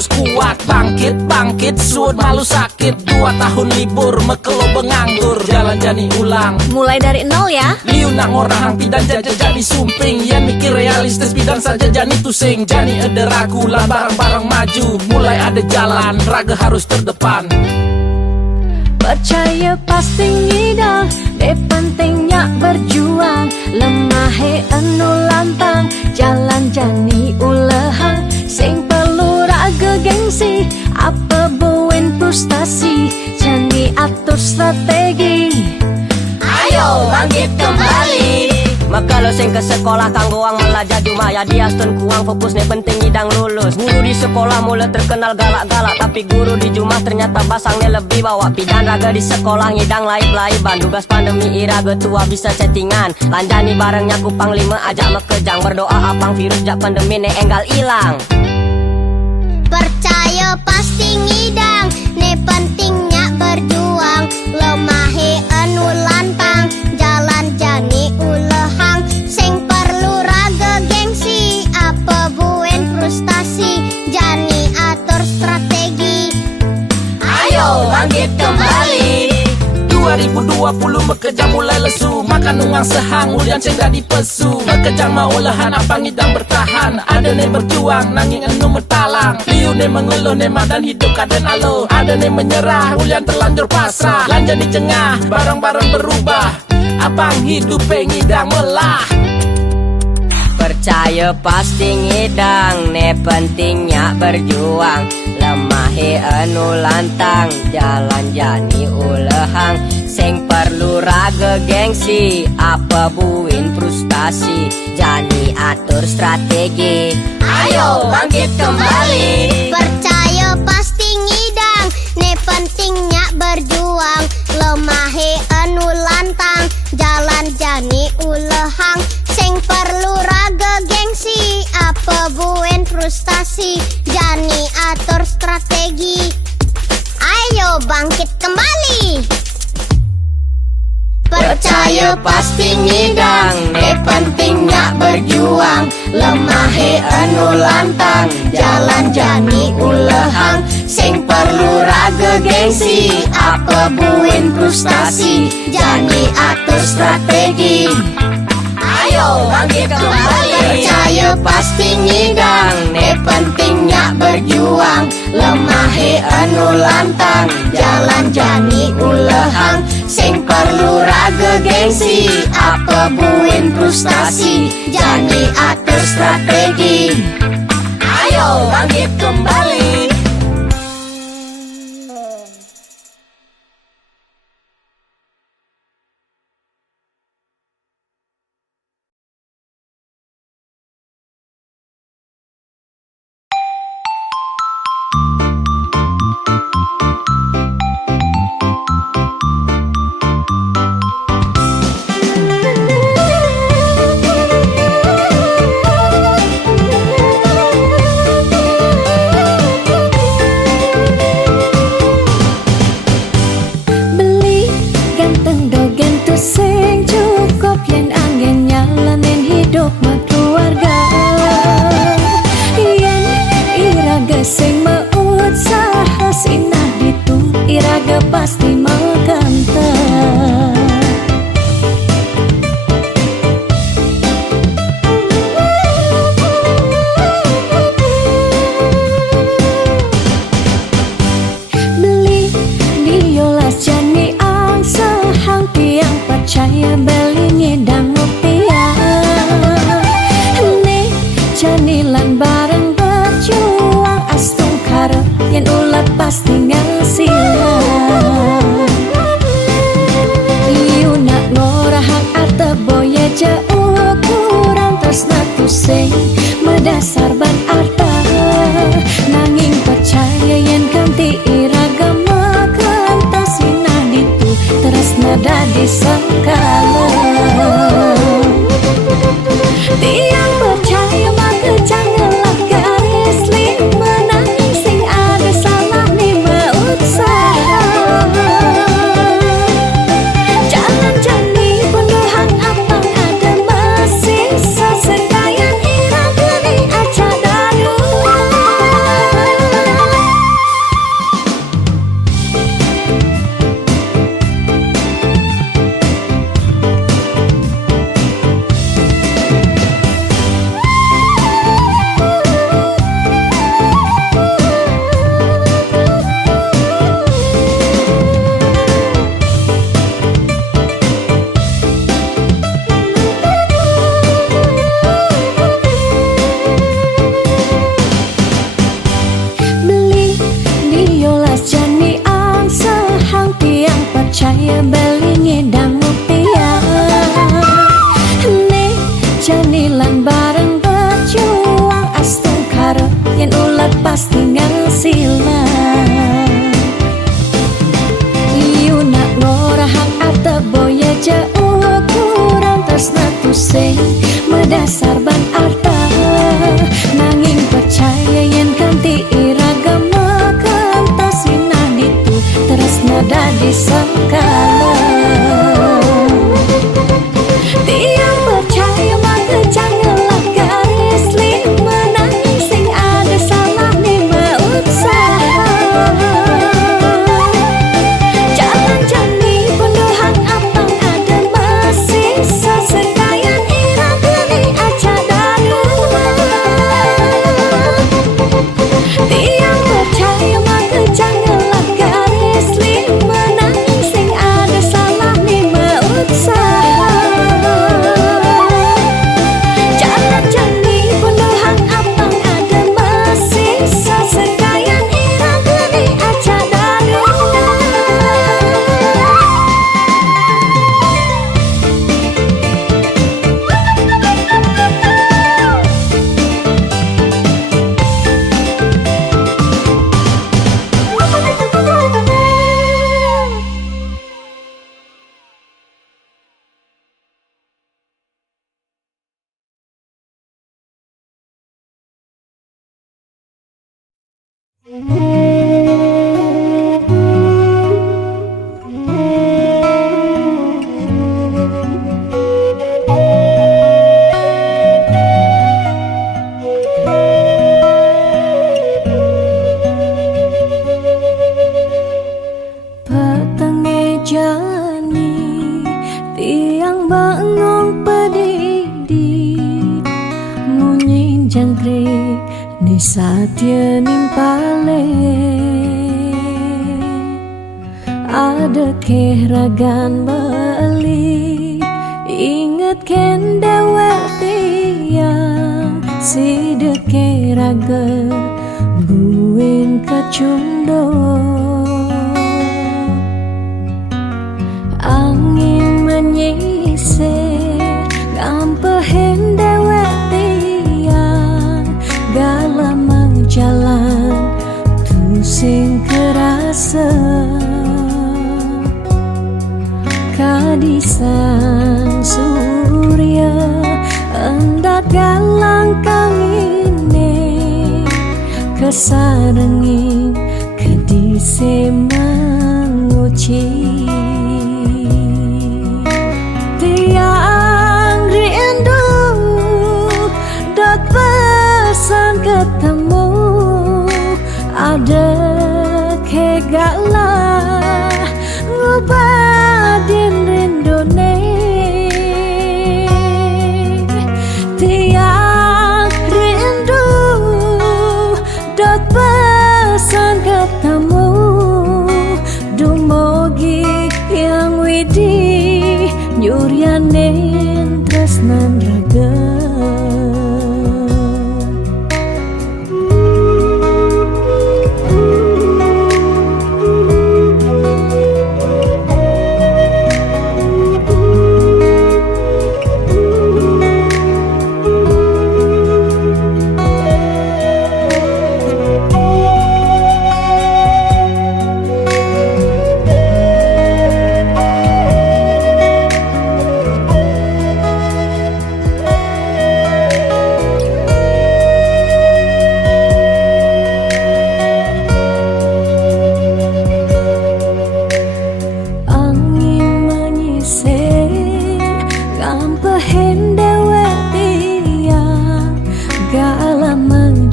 harus kuat. Bangkit suut malu sakit. 2 tahun libur mekelo benganggur. Jalan jani ulang Mulai dari nol ya. liu nak ngorang pidan jaja jadi sumping. Yang mikir realistis pidan saja jani tusing. Jani ada ragu lah bareng-bareng maju. Mulai ada jalan raga harus terdepan. Percaya pasti ngidang, de pentingnya berjuang. Lemah anu lantang, jalan jani ulehang. Sing perlu raga gengsi, apa buin frustasi. Jani atur strategi, Ayo bangkit kembali. Maka lo sing ke sekolah kanggo ang belajar cuma ya dia stun kuang fokus nih penting idang lulus. Guru di sekolah mulai terkenal galak-galak, tapi guru di Jumat ternyata pasangnya lebih bawa. Pidan raga di sekolah ngidang laib-laiban. Tugas pandemi iraga tua bisa chattingan. Lanjani barengnya ku panglima ajak mekejang. Berdoa apang virus jak pandemi ne enggal ilang. Percaya pasti ngidang, ne pentingnya berjuang. Lemahe anu lantang, jalan jani ulehang. Sing perlu raga gengsi, apa buen frustasi. Jani atur strategi, Ayo bangkit kembali. 2020 bekerja mulai lesu. Makan ungang sehang ulian ceng di pesu. Bekerja mau lahan apa ngidang bertahan. Ada ne berjuang nanging enu metalang. Liu ne mengeluh ne madan hidup kaden alo. Ada ne menyerah ulian terlanjur pasrah. Lanjut di cengah barang-barang berubah. Abang hidup ngidang melah. Percaya pasti ngidang, ne pentingnya berjuang. Lemahe anu lantang, jalan jani ulehang. Sing perlu raga gengsi, apa buin frustasi. Jani atur strategi, ayo bangkit kembali. percaya pasti ngidang, ne pentingnya berjuang. Lemahe anu lantang, jalan jani ulehang. Sing perlu raga gengsi, apa buen frustasi. Jani atur strategi, ayo bangkit kembali. Percaya pasti ngidang, ne pentingnya berjuang. Lemahe anu lantang, jalan jani ulehang. Sing perlu raga gengsi, apa buin frustasi. Jani atur strategi, ayo bangkit kembali. Percaya pasti ngidang, ne pentingnya berjuang. Lemahe anu lantang, jalan jani ulehang. Sing perlu raga gengsi, apa buin frustasi. Jani atur strategi, ayo bangkit kembali. Pasti mengkantar. Beli diolas jani ang sehang tiang percaya beli ngidang rupiah. Nih janilan bareng berjuang astung karep yang ulat pasti ngasilah. Ukuran tresna tusing medasar ban arta. Nanging percaya yen kanti iragama kantasina ditu tresna dadi sengkala. Tiang percaya maka janganlah garis lima. Nanging sing ada salah nih usaha. Jalan jani penuhang apa ada masih sesekayan iragani aja dadu. Satya nimpale ada kehragan beli inget ken dewek tiang si deke raga buin kacundo angin menyisir ngampehen dewek tiang galam jalan tusing kerasa kadisang surya endak galang kang ini kesarengi kedise menguci tiang rindu dot pesan ketemu ada kegalah ngubadin rindone tiang rindu dot pesan ketemu dumogi yang widi nyuryanin tresnan raga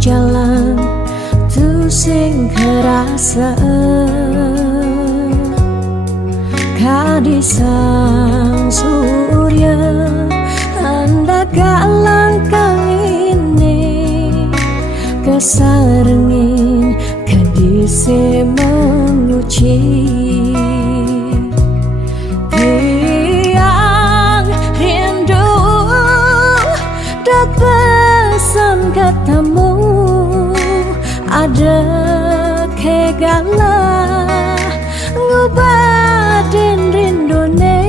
jalan tusing kerasa kadisang surya hendak galang kang ini kesarengin kadise menguci tiang rindu dat pesan ketemu ada kegalah ngubadin rindone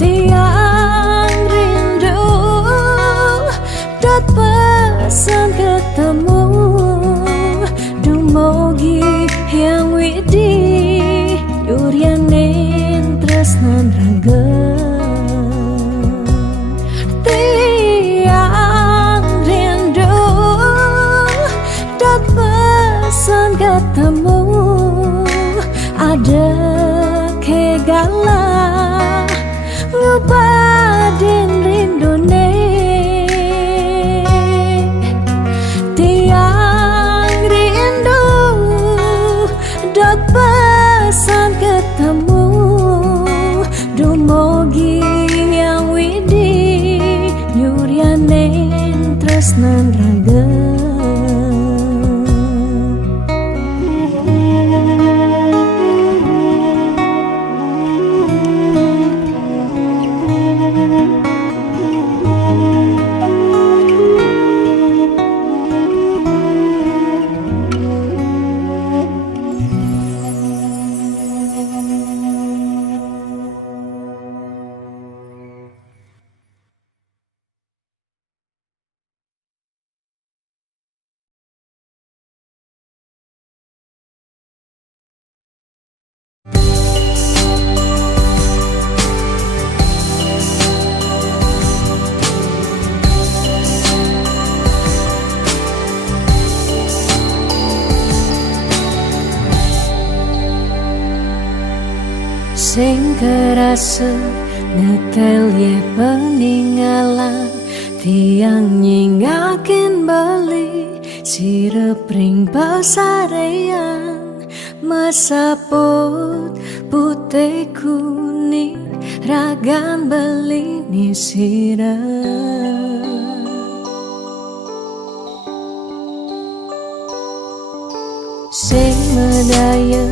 tiang rindu dat pesan ketemu dumogi yang widi yuryanin tresnan raga ketemu ada kegalah ngubadin rindone tiang rindu dot pesan ketemu dumogi yang widi nyuryanin tresnan raga sing kerasa ngetel ye peninggalan tiang nyingakin bali sirepring pasarean masaput putih kuning ragan beli ni sirah sing medaya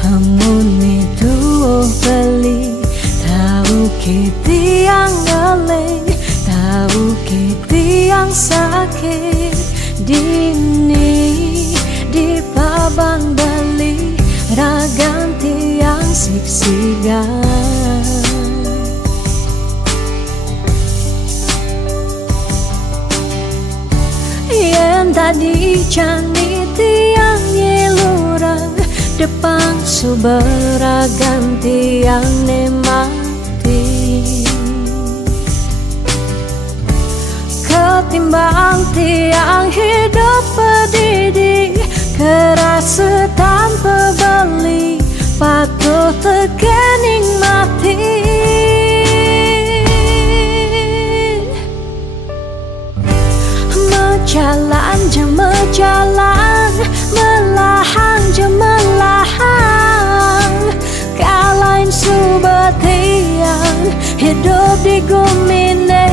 hamune tuh beli tahu ke tiang galeng tahu ke tiang sakit dini di paban bali ragan tiang siksigan yang tadi cani tiang nyelurang depan suberagan tiang nemati ketimbang tiang hidup pedidi kerasa tanpa beli patuh tekening mati jalan je jalan melahan je melahan kalain subatian hidup di gumine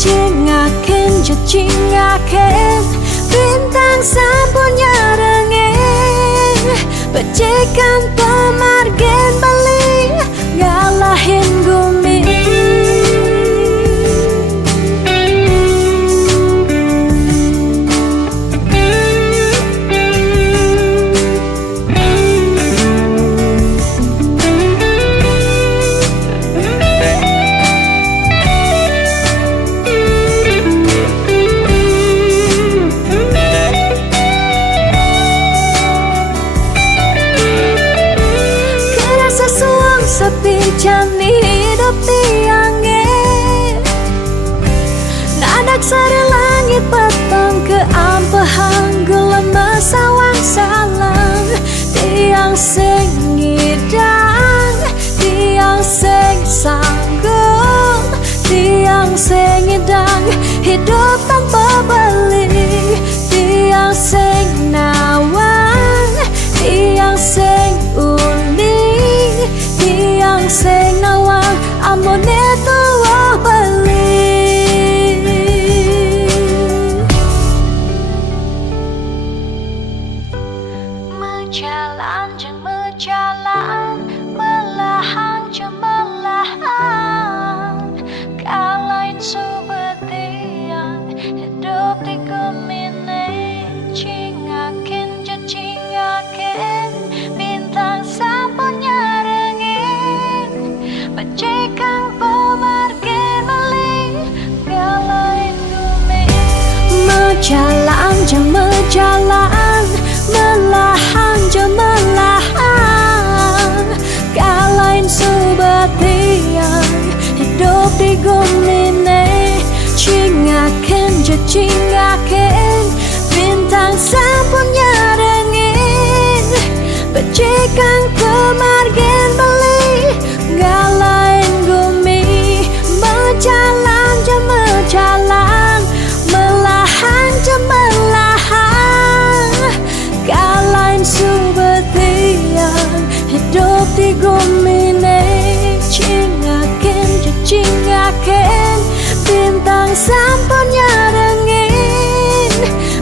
cingakin je cingakin bintang sampurnya rengeng pecikan pemargen bali ngalahin gumi sepi jani hidup tiangnya nadak sari langit petang ke ampehan gelem sawang salang tiang sing ngidang tiang sing sanggup tiang sing ngidang hidup tanpa beli tiang sing nawang tiang sing uning tiang sing nawang amone tuwa beli Mejalan jeng mejalan melahan jeng melahan kalain subetian hidup di gemine cingakin je cingakin bintang sampurnya pecikan pemargen beli galain gumi mejalan je mejalan melahan je melahan kalain subatian hidup di gumine cingakin je cingakin bintang sampurnya rengin pecikan pemargen beli ngalain gumi mejalan je mejalan melahan je melahan kalain subetian hidup di gumine cingakin je cingakin bintang sampurnya rengin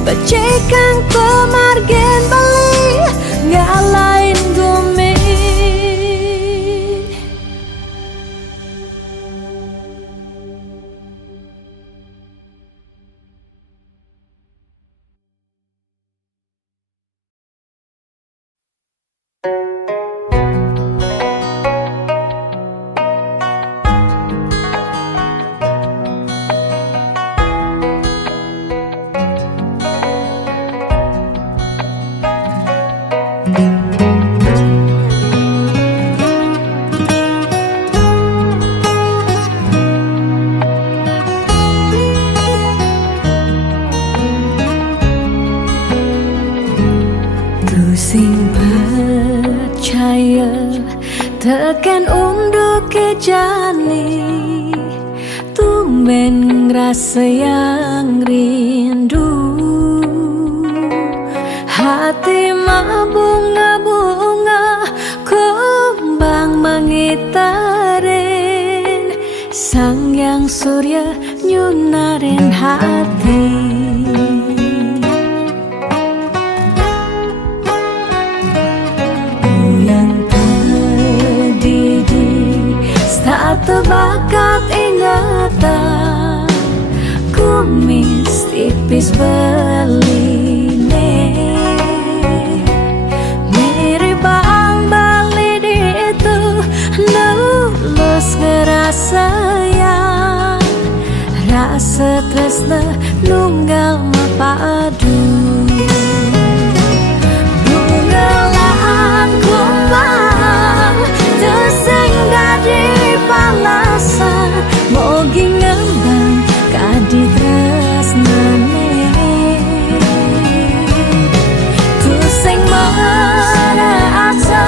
pecikan pemargen beli ngalain gumi sing percaya tekan unduk ke jani tumben rasa yang rindu hati mabunga-bunga kembang mengitarin sang yang surya nyunarin hati tebakat ingatan kumis tipis beline mirip bang bali itu nulus ngerasa yang rasa tresna nunggal mapadu bungalan kumbang terseng gadi palasan mogi ngembang kadi tresnane tuseng mana asa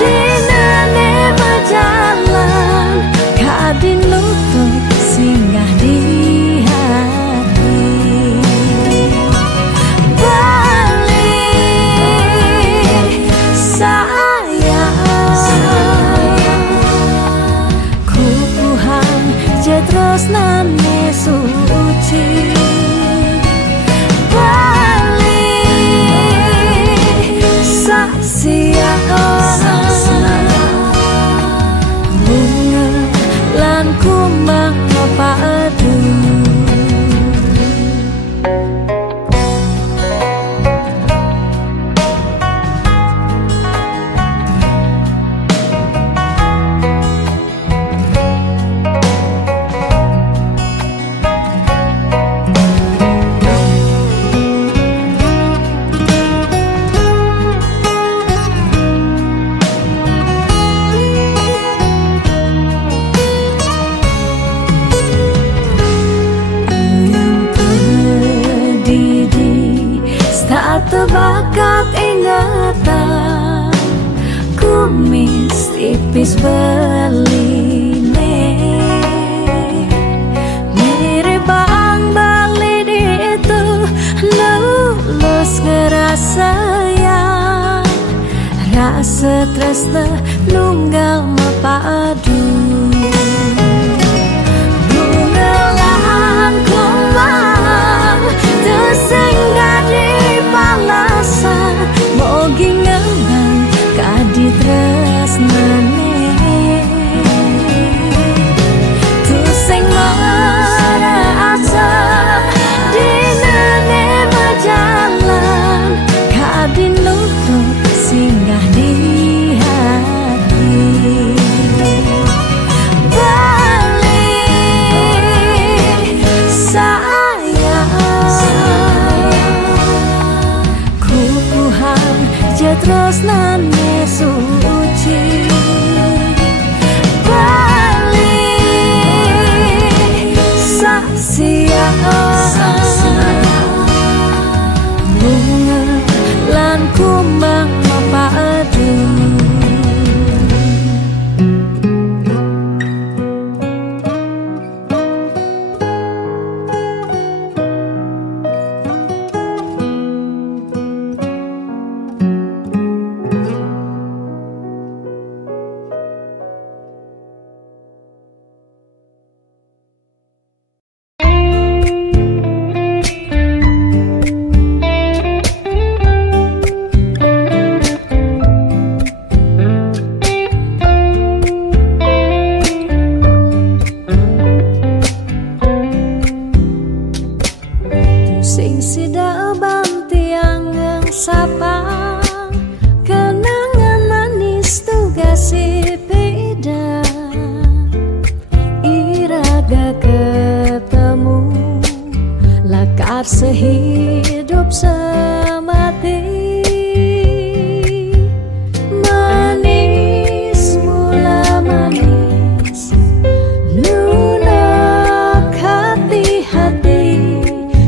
dinane berjalan kadi lutut singgah di hati balik sayang kupuhan jetros nane suci balik sayang bunga lan kumbang mapadu tebakat ingatan kumis tipis beline mirip bang bali itu lulus ngerasa yang rasa tresna nunggal mapadu bungalan kumbang terseng gadi palasan mogi ngembang kadi tresnane tuseng mana asa dinane berjalan kadi lutut singgah di hati balik sayang kupuhan jetros nane suci balik sayang bunga lan kumbang mapadu sing sida bantiang sapang kenangan manis tugas beda iraga ketemu lakar sehidup semati manis mula manis lunak hati-hati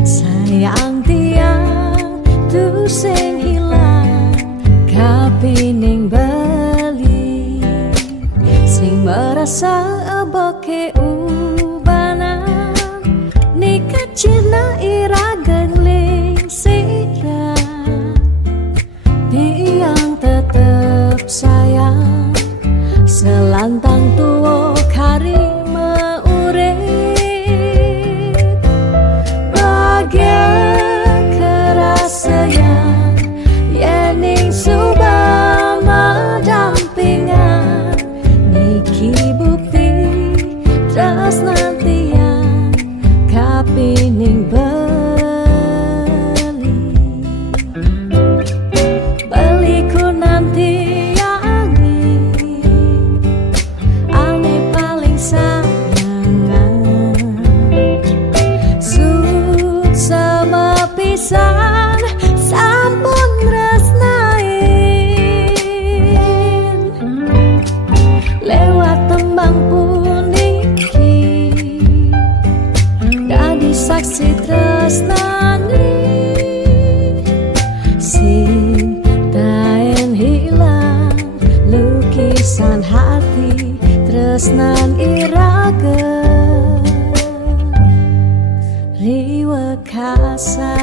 sayang tiang tu sing hilang kapining bali sing merasa aboke ubanan nikah cina iraga ling sirah tiang tetep sayang selantang tuwo kari meurip bahagia kerasaan yening subama dampingan niki bukti Sing taen hilang lukisan hati tresnan irage riwa kasa.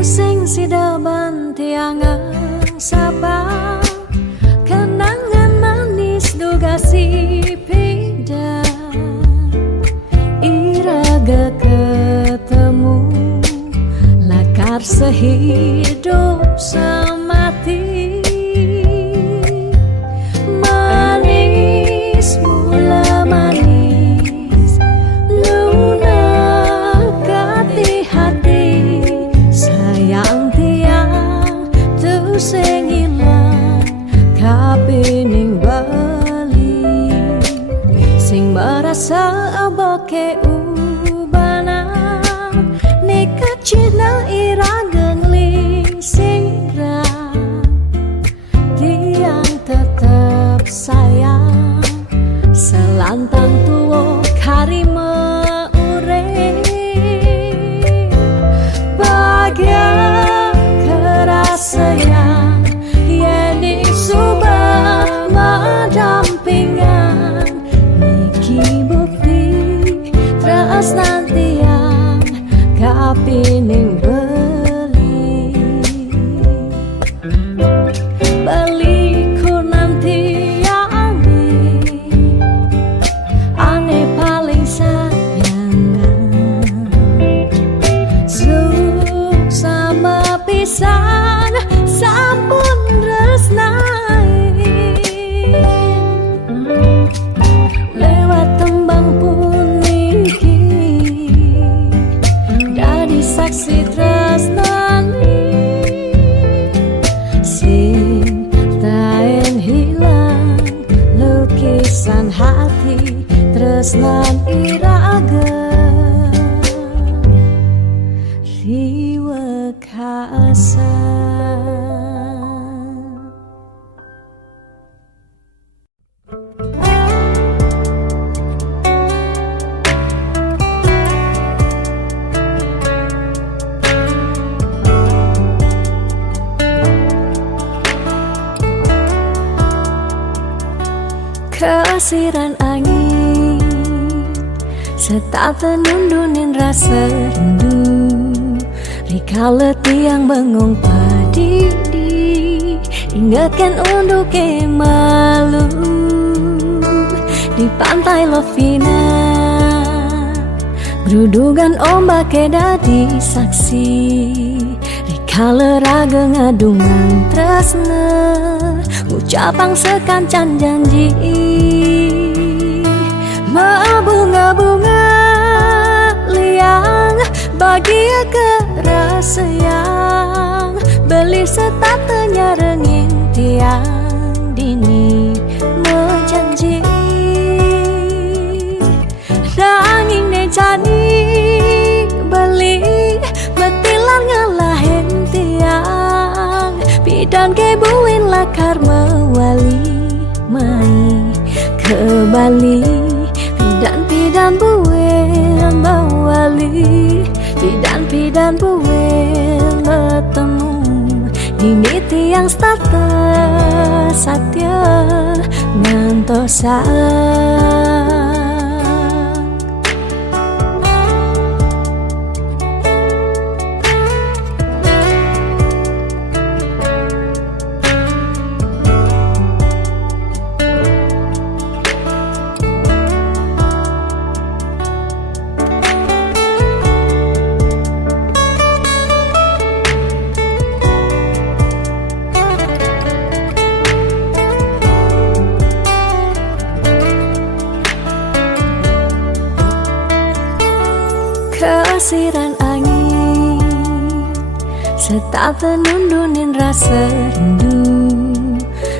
Sing sidaban tiangang sabang kenangan manis duga si peda iraga ketemu lakar sehidup semati manis mula manis lunak hati sayang tiang tu sing ilang kapining bali sing merasa aboke ubanan nekat cina irageng ling singra tiang tetap sayang selantang tuo karima sayang yeni subah madampingan niki bukti terus nanti yang kapining beliku nanti yang ane paling sayangan sama pisan sampun resnai lewat tembang puniki dadi saksi tresnani sing taen hilang lukisan hati tresnan iraga riwa kasa. Kesiran angin setata nundunin rasa rindu rikala tiang bengong padidi ingatkan untuk malu di pantai Lovina gerudugan ombak dadi saksi rikala raga ngadungan tresna ucapang sekancan janji bunga-bunga liang bahagia kerasa yang beli setatenya rengin tiang dini menjanji ranging nejani beli betilan ngalahin tiang bidan kebuin lakar mewali mai ke Bali pidan buin bawali pidan buin bertemu dini tiang stata satya ngantosa. Kesiran angin setata nundunin rasa rindu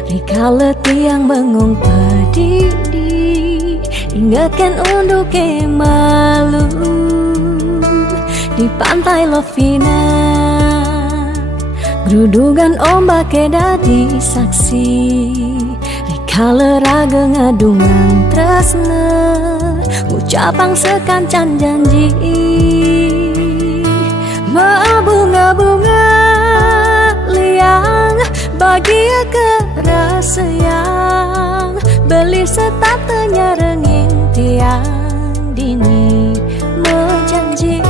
rikala tiang bengong padidi ingatkan untuk malu di pantai Lovina. Gerudugan ombak dadi saksi rikala raga ngadungan tresna ucapang sekancan janji bunga-bunga liang bahagia kerasa yang beli setatenya rengin tiang dini menjanji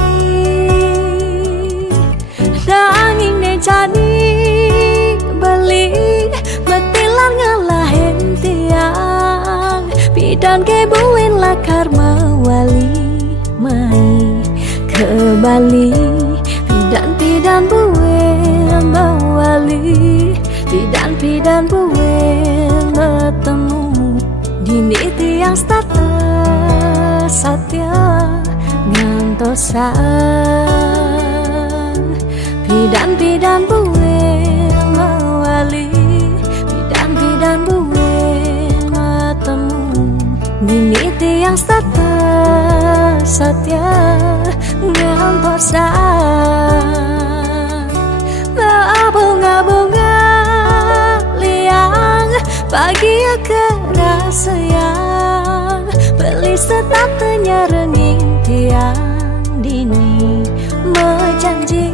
danging ne jadi beli betilan ngalahin tiang bidan kebuin lakar mawali mai ke Bali pidan buin mawali pidan buin bertemu dini tiang status satya ngantosan pidan buin mawali pidan buin bertemu dini tiang status satya ngantosan bunga-bunga liang bahagia kerasa yang beli setatenya renging tiang dini menjanji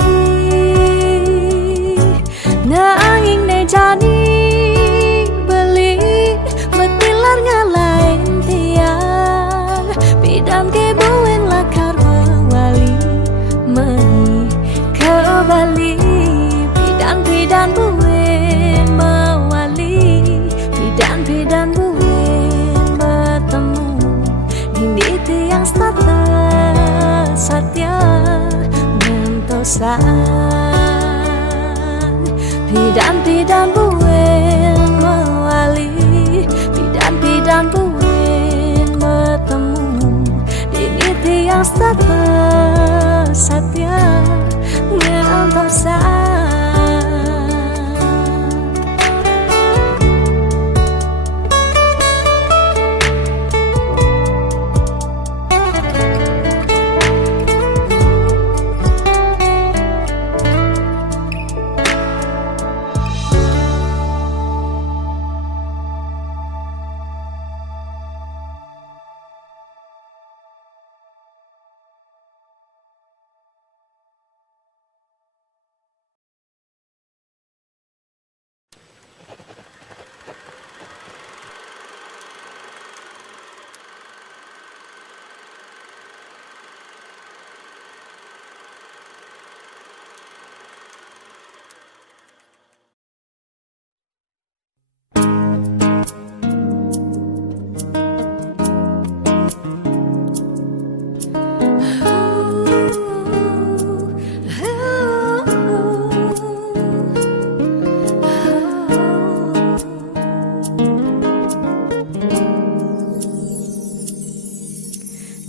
nanging ne jadi beli betilar ngalain tiang bidan kebuin lakar mawali meni ke Bali pidan buin mawali pidan buin bertemu dini tiang status satya ngantosan pidan buin mawali pidan buin bertemu dini tiang status satya ngantosan.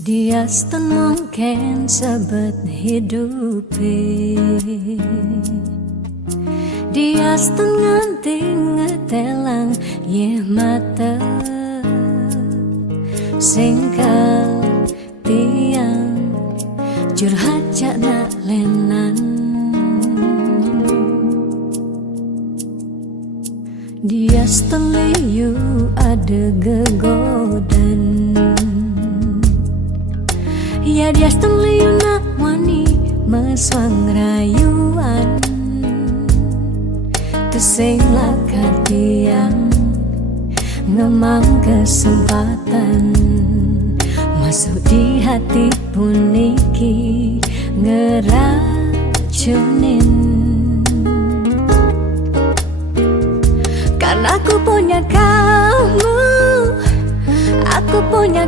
Dia mungkin sebet hidupi dia nganti ngetelang ye mata singkal tiang curhat nak lenan dia liu ada gegodan ya dia liu nak wani meswang rayuan sing lakar tiang ngemang kesempatan masuk di hati puniki ngeracunin karena aku punya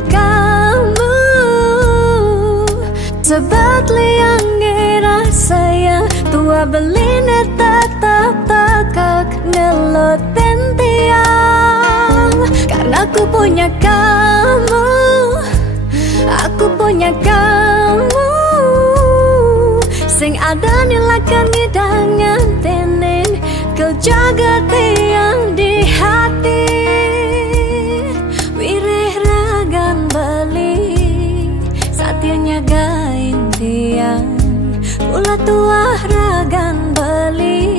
kamu sebat liang ngerasa yang tua beline tetap takak ngelot tiang karena aku punya kamu sing ada nilakan ngidangan tenen kau jaga tiang di hati wirih ragan tiang Pula tua ragan beli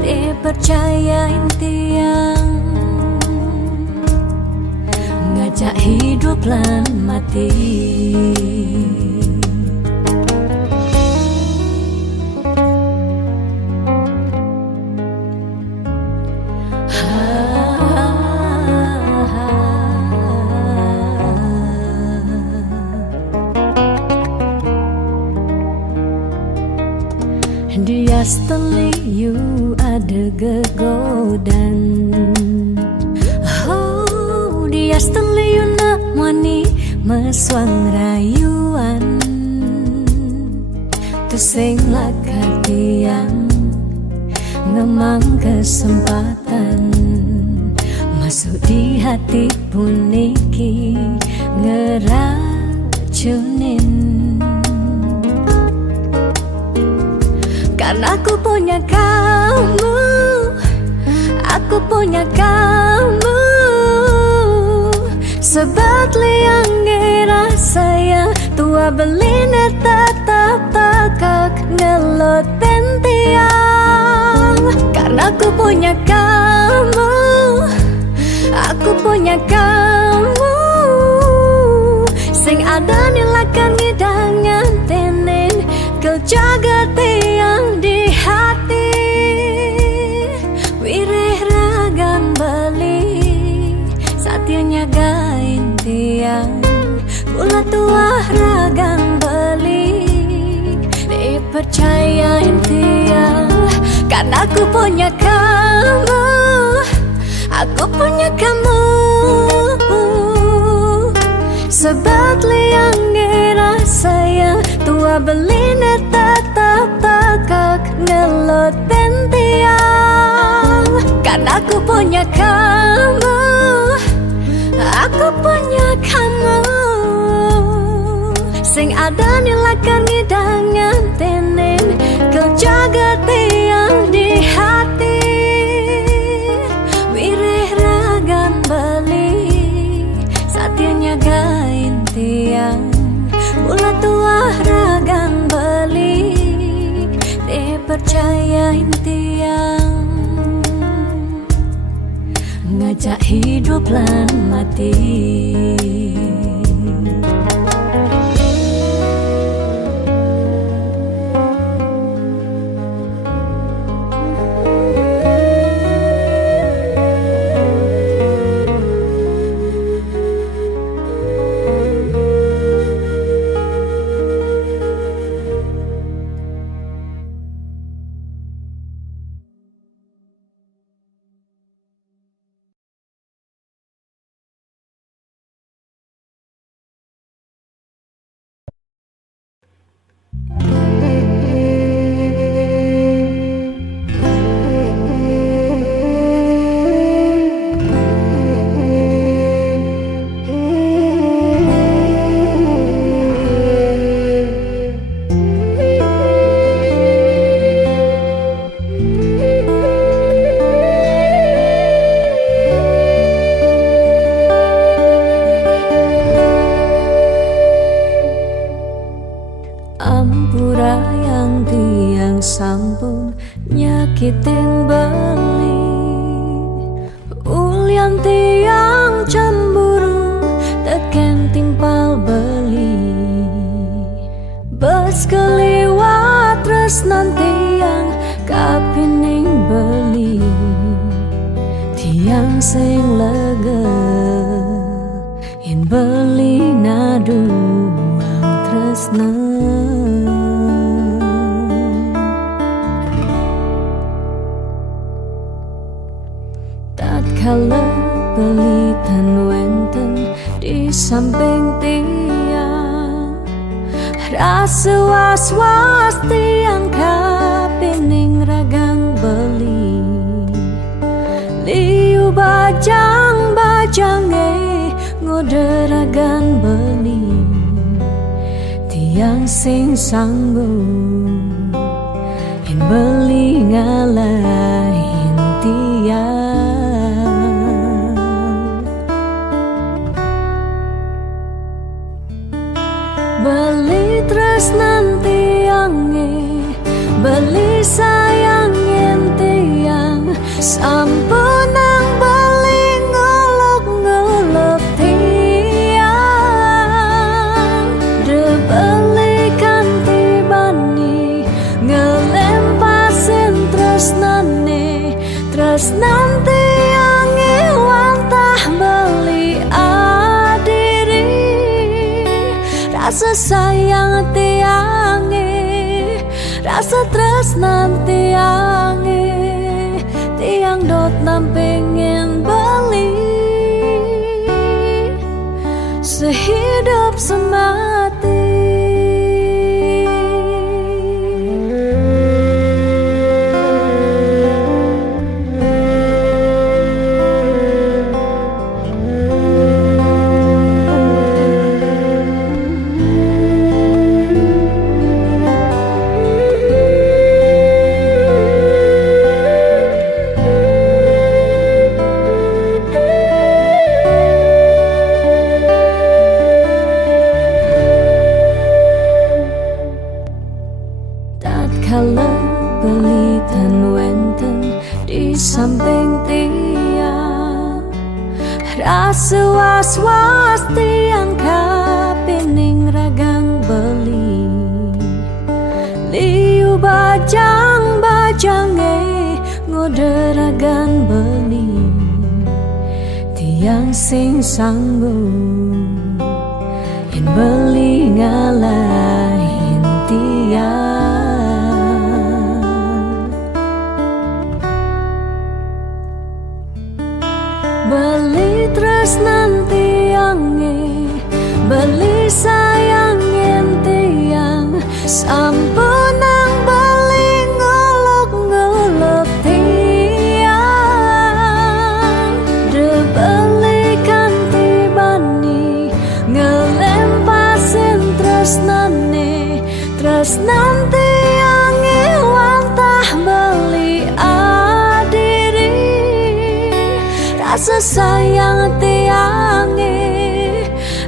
Dipercayain tiang Ngajak hidup lan mati Dia you ada gegodan Oh dia you nak wani meswang rayuan Tusing lakat tiang ngemang kesempatan Masuk di hati puniki ngeracunin Karena aku punya kamu Aku punya kamu Sebab liang ngerasa yang tua beline tetap takak ngelot tiang Karena aku punya kamu Aku punya kamu Sing ada nilakan ngidangan tenen Kau jaga tiang di hati Wireh ragan beli Satya nyagain tiang Pula tua ragan beli Dipercayain tiang Karena aku punya kamu Aku punya kamu Sebab liang ngerasa yang tua beline tetap takak ngelot tiang Karena aku punya kamu Aku punya kamu Sing ada nilakan ngidangan tenen Kau jaga tiang di hati Wireh ragan beli Satya nyagain tiang Mula tua ragan beli Dipercayain tiang Ngajak hidup lan mati Ampura yang tiang sampun nyakitin beli Ulian tiang cemburu teken timpal beli Bes keliwat tresnan tiang kapining beli Tiang sing lega yen beli naduang tresnan Tatkala pelitan wenten di samping tiang Rasa was-was tiang kapining ragang beli Liu bajang-bajange ngode ragan beli Tiang sing sanggup yen beli ngalahin tiang Beli tresnan tiange, beli sayang tiang, sampunang beli ngolok-ngolok tiang, debelikan tibani, ngelempasin tresnane, tresnan tiange wantah beli adiri, rasa sayang tiange, rasa tresnan tiange, tiang dot nam pengen beli, sehidup semati. Tatkala pelitan wenten di samping tiang, rasa was-was tiang kapining ragang beli, liu bajang-bajange ngoderagan beli, tiang sing sanggup yen beli ngalahin tiang. Beli tresnan tiange, beli sayang tiang, sampunang beli ngolok-ngolok tiang, debelikan tibani, ngelempasin tresnane, tresnan tiange wantah beli adiri, rasa sayang tiange,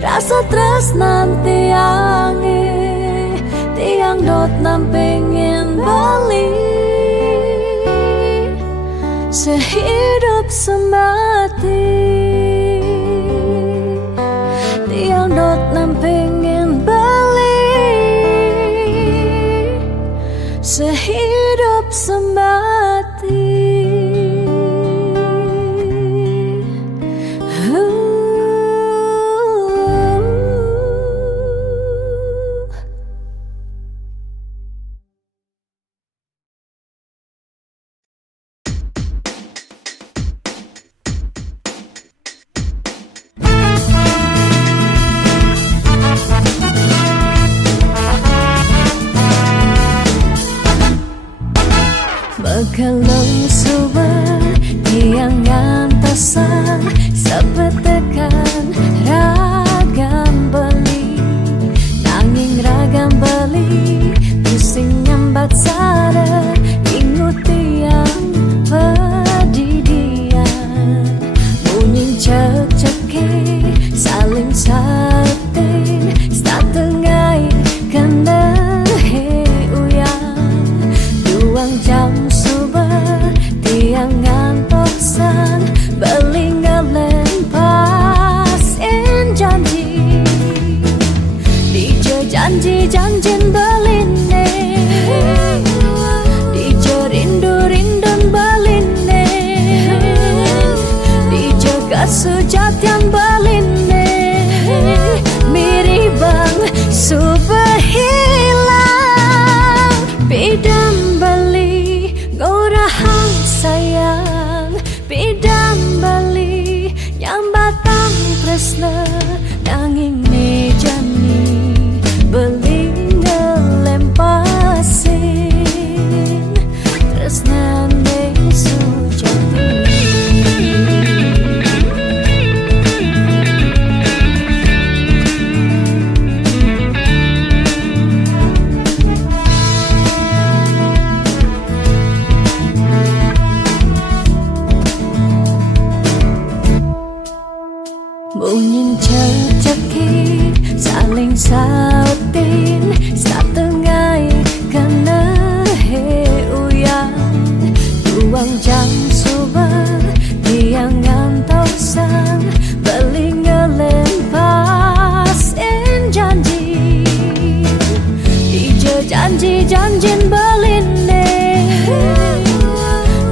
rasa tresnan tiange, tiang dot nam pengen beli, sehidup semati. Tiang dot nam pengen beli, sehidup semati. Bekelong suber tiang antasan, sepetekan ragam beli, nanging ragam beli pusing nyambat sare, ingut tiang pedidian, bunyi cek-ceke saling sating, statengai kena he uyang, duang jam tiang ngantoksan beli ngelempasin janji, dijo janji-janjin beline, dijo rindu-rindun beline, dijo kasujatian beline, miribang subah hilang, bidam beli gorahang sayang, bidam beli nyambatang tresna, nanging mejani beli ngel janji-janjin beline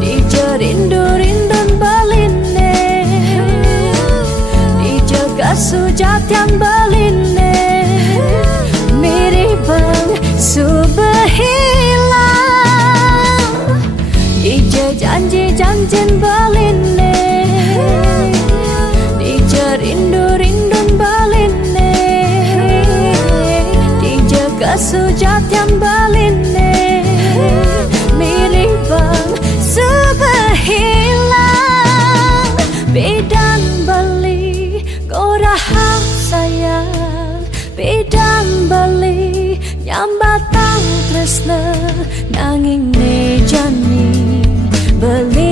Dije rindu-rindun beline Dije kesujatian beline Mirip bang subehilang Dije janji-janjin beline Dije rindu-rindun beline Dije kesujatian beline Mirip bang subehilang Bidan beli goraha sayang Bidan beli nyambatang tresna Nanging ne jani beli